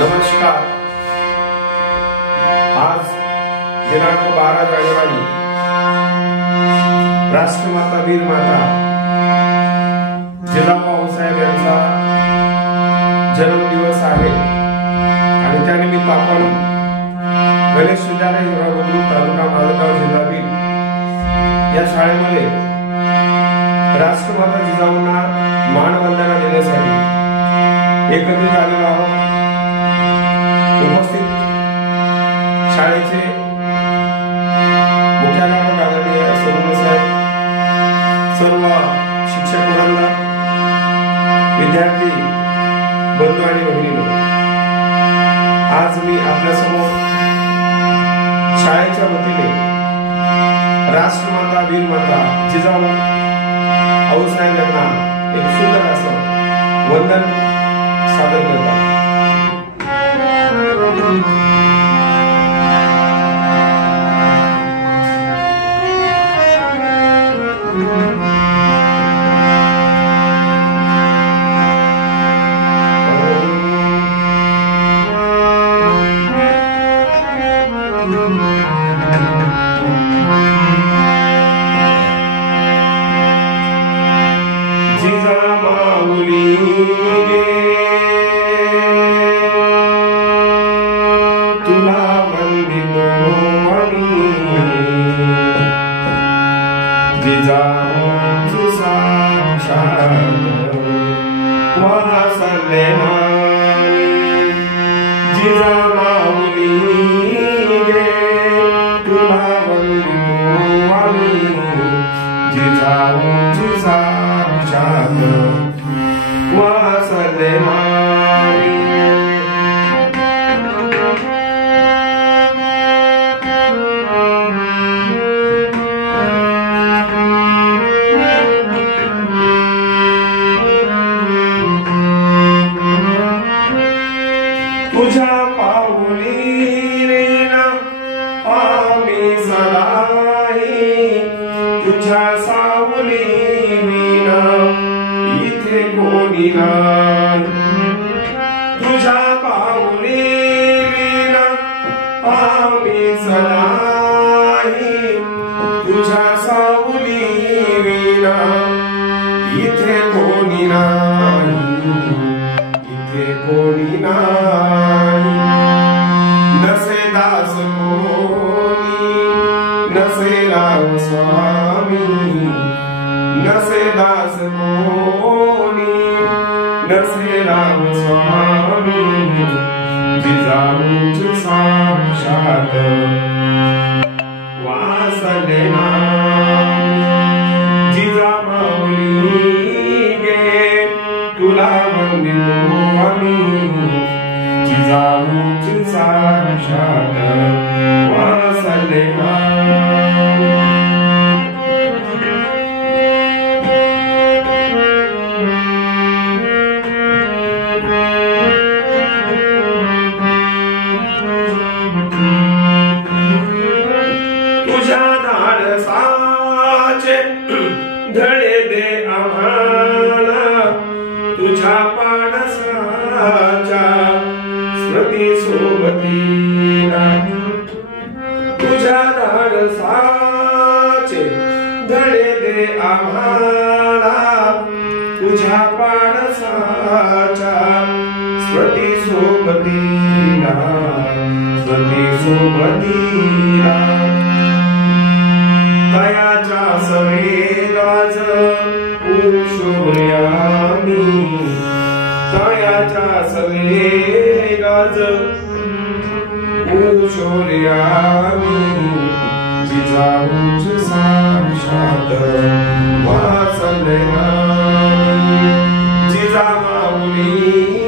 नमस्कार। आज दिनांक 12 जानेवारी राष्ट्रमाता वीर माता जिजाऊ साहेब यांचा जन्मदिवस आहे आणि त्यानिमित्त आपण गणेश विद्यालय बुद्रुक तालुका माजलगाव जिल्हा बीड या शाळेमध्ये राष्ट्रमाता जिजाऊंना मानवंदना देण्यासाठी एकत्रित आलेलो आहोत। उपस्थित शाळेचे मुख्याध्यापक आदरणीय सोनवणे साहेब, सर्व शिक्षक वृंद, विद्यार्थी बंधू आणि भगिनींनो, आज मी आपल्यासमोर शाळेच्या वतीने राष्ट्रमाता वीर माता जिजाऊ साहेब यांना एक सुंदर असं वंदन सादर करतात। जिजाऊ